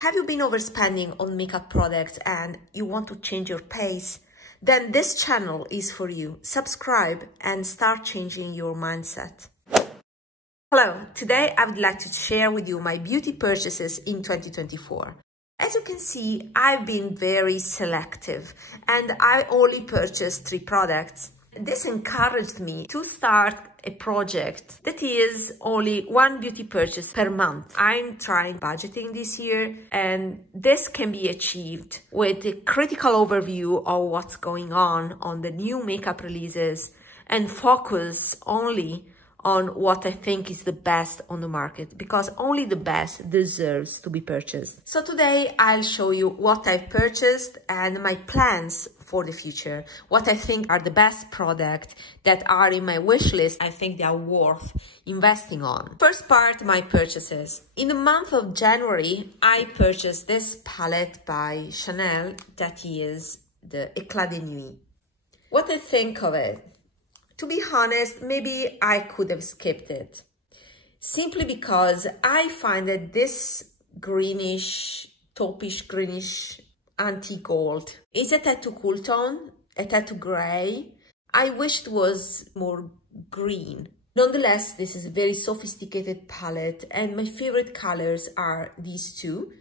Have you been overspending on makeup products and you want to change your pace? Then this channel is for you. Subscribe and start changing your mindset. Hello, today I would like to share with you my beauty purchases in 2024. As you can see, I've been very selective and I only purchased 3 products. This encouraged me to start a project that is only 1 beauty purchase per month. I'm trying budgeting this year, and this can be achieved with a critical overview of what's going on the new makeup releases, and focus only on what I think is the best on the market, because only the best deserves to be purchased. So today I'll show you what I've purchased and my plans for the future, what I think are the best products that are in my wish list. I think they are worth investing on. First part, my purchases. In the month of January, I purchased this palette by Chanel that is the Eclat de Nuit. What I think of it? To be honest, maybe I could have skipped it, simply because I find that this greenish, taupish greenish antique gold is a tad too cool tone, a tad too gray. I wish it was more green. Nonetheless, this is a very sophisticated palette, and my favorite colors are these two.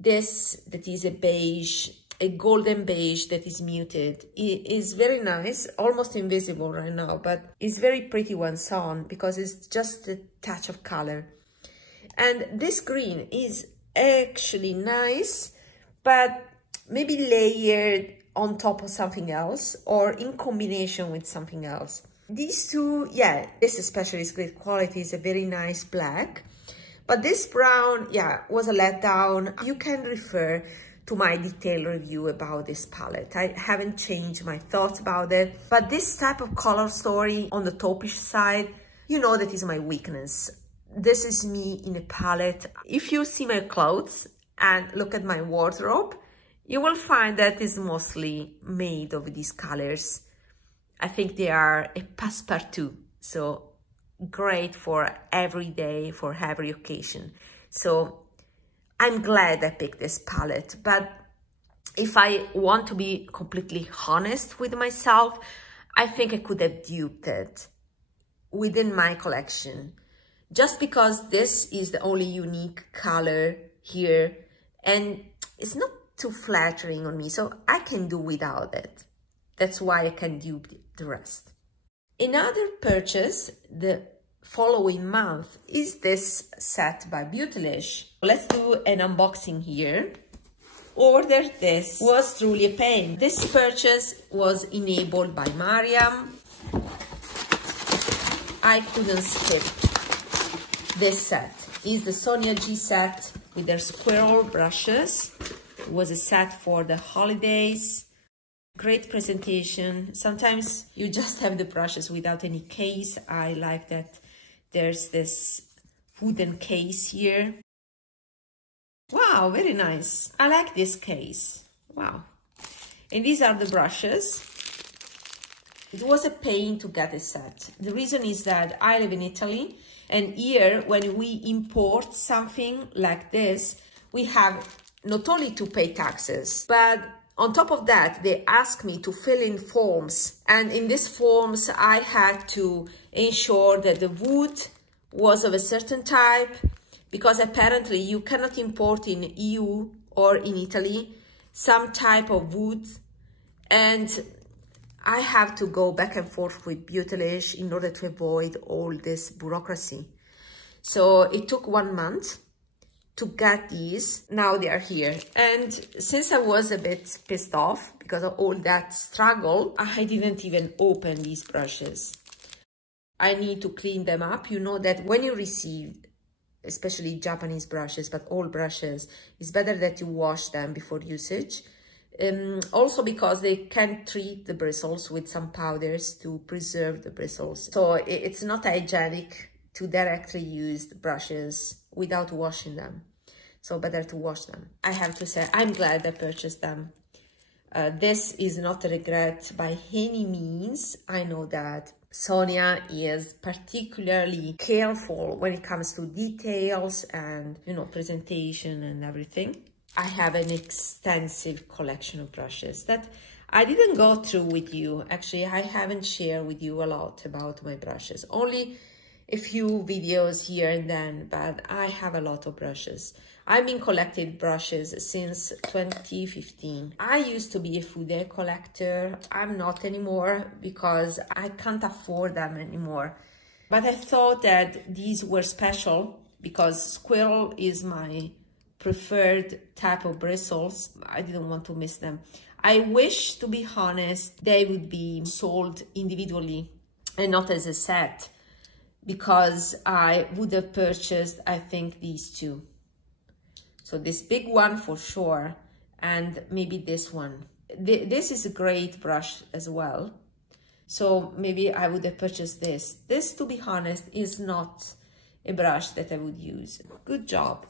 This, that is a beige, a golden beige that is muted. It is very nice, almost invisible right now, but it's very pretty once on because it's just a touch of color. And this green is actually nice, but maybe layered on top of something else or in combination with something else. These two, yeah, this especially is great quality, it's a very nice black. But this brown, yeah, was a letdown. You can refer to my detailed review about this palette. I haven't changed my thoughts about it, but this type of color story on the taupish side, you know, that is my weakness. This is me in a palette. If you see my clothes and look at my wardrobe, you will find that it's mostly made of these colors. I think they are a passepartout, so great for every day, for every occasion. So I'm glad I picked this palette, but if I want to be completely honest with myself, I think I could have duped it within my collection, just because this is the only unique color here, and it's not too flattering on me, so I can do without it. That's why I can dupe the rest. Another purchase the following month is this set by Beautylish. Let's do an unboxing here. Order this was truly a pain. This purchase was enabled by Mariam. I couldn't skip this set. It's the SONIA G set with their squirrel brushes. It was a set for the holidays. Great presentation. Sometimes you just have the brushes without any case. I like that there's this wooden case here. Wow, very nice. I like this case. Wow. And these are the brushes. It was a pain to get a set. The reason is that I live in Italy, and here when we import something like this, we have not only to pay taxes, but on top of that, they asked me to fill in forms. And in these forms, I had to ensure that the wood was of a certain type, because apparently you cannot import in EU or in Italy some type of wood. And I have to go back and forth with Beautylish in order to avoid all this bureaucracy. So it took 1 month to get these. Now they are here. And since I was a bit pissed off because of all that struggle, I didn't even open these brushes. I need to clean them up. You know that when you receive, especially Japanese brushes, but all brushes, it's better that you wash them before usage. Also because they can treat the bristles with some powders to preserve the bristles. So it's not hygienic to directly use the brushes without washing them. So better to wash them. I have to say, I'm glad I purchased them. This is not a regret by any means. I know that Sonia is particularly careful when it comes to details and, you know, presentation and everything. I have an extensive collection of brushes that I didn't go through with you. Actually, I haven't shared with you a lot about my brushes. Only a few videos here and then, but I have a lot of brushes. I've been collecting brushes since 2015. I used to be a Fude collector. I'm not anymore because I can't afford them anymore. But I thought that these were special because squirrel is my preferred type of bristles. I didn't want to miss them. I wish, to be honest, they would be sold individually and not as a set, because I would have purchased, I think, these two. So this big one for sure, and maybe this one. This is a great brush as well. So maybe I would have purchased this. This, to be honest, is not a brush that I would use. Good job.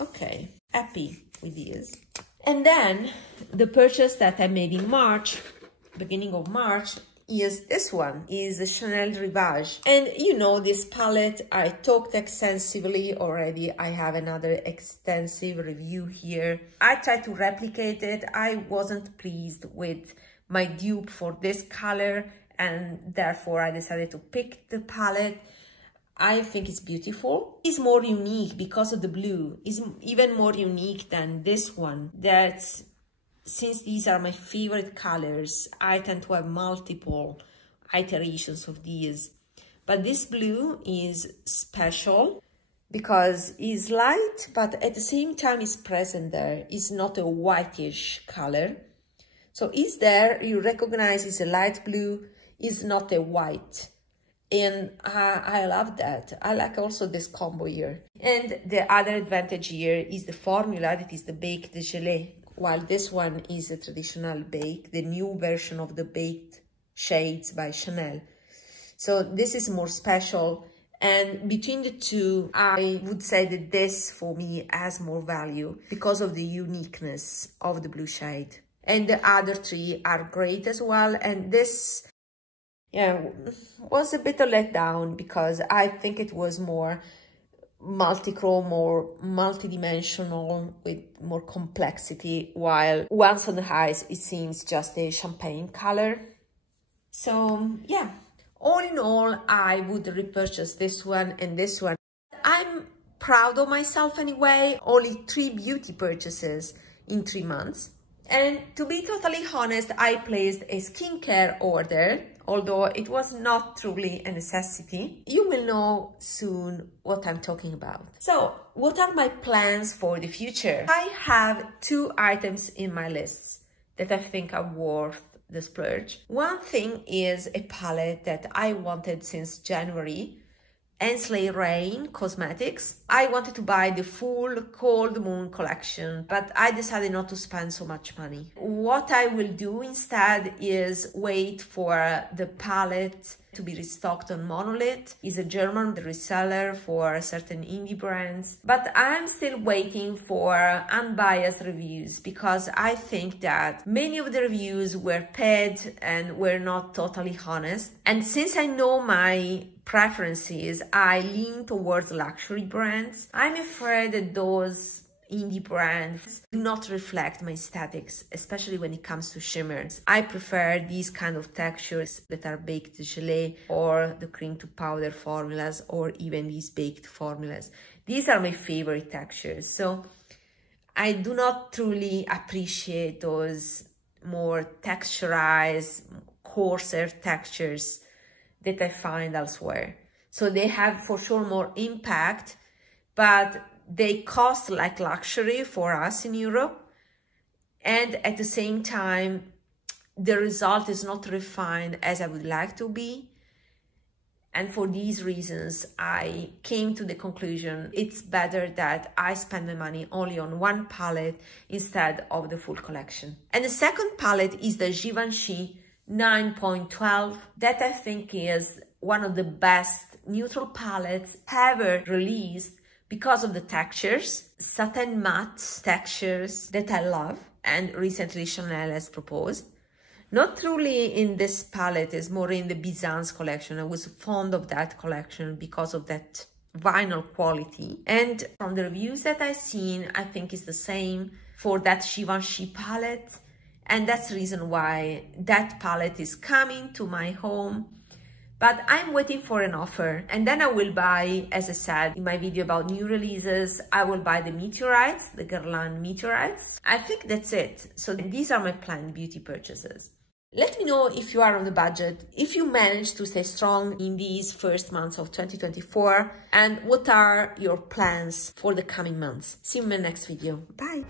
Okay, happy with these. And then the purchase that I made in March, beginning of March, is this one, is a Chanel Rivage. And you know this palette, I talked extensively already. I have another extensive review here. I tried to replicate it. I wasn't pleased with my dupe for this color, and therefore I decided to pick the palette. I think it's beautiful. It's more unique because of the blue. It's even more unique than this one. That's, since these are my favorite colors, I tend to have multiple iterations of these. But this blue is special because it's light, but at the same time it's present there. It's not a whitish color. So it's there, you recognize it's a light blue, it's not a white. And I love that. I like also this combo here. And the other advantage here is the formula, that is the Baked Gelée, while this one is a traditional bake, the new version of the baked shades by Chanel. So this is more special. And between the two, I would say that this for me has more value because of the uniqueness of the blue shade. And the other three are great as well. And this, yeah, was a bit of letdown because I think it was more multi-chrome, more multi-dimensional with more complexity, while once on the eyes it seems just a champagne color. So yeah, all in all, I would repurchase this one and this one. I'm proud of myself anyway. Only 3 beauty purchases in 3 months. And to be totally honest, I placed a skincare order, although it was not truly a necessity. You will know soon what I'm talking about. So, what are my plans for the future? I have 2 items in my list that I think are worth the splurge. One thing is a palette that I wanted since January, Ensley Rain Cosmetics. I wanted to buy the full Cold Moon collection, but I decided not to spend so much money. What I will do instead is wait for the palette to be restocked on Monolith. It's a German reseller for certain indie brands, but I'm still waiting for unbiased reviews because I think that many of the reviews were paid and were not totally honest. And since I know my preferences, I lean towards luxury brands. I'm afraid that those indie brands do not reflect my aesthetics, especially when it comes to shimmers. I prefer these kind of textures that are baked gelée, or the cream to powder formulas, or even these baked formulas. These are my favorite textures. So I do not truly appreciate those more texturized, coarser textures that I find elsewhere. So they have for sure more impact, but they cost like luxury for us in Europe. And at the same time, the result is not refined as I would like to be. And for these reasons, I came to the conclusion it's better that I spend my money only on one palette instead of the full collection. And the second palette is the Givenchy 9.12 that I think is one of the best neutral palettes ever released because of the textures, satin matte textures that I love and recently Chanel has proposed. Not truly in this palette, it's more in the Byzance collection. I was fond of that collection because of that vinyl quality. And from the reviews that I've seen, I think it's the same for that Givenchy palette. And that's the reason why that palette is coming to my home. But I'm waiting for an offer, and then I will buy, as I said in my video about new releases, I will buy the Meteorites, the Guerlain Meteorites. I think that's it. So these are my planned beauty purchases. Let me know if you are on the budget, if you managed to stay strong in these first months of 2024, and what are your plans for the coming months. See you in my next video. Bye!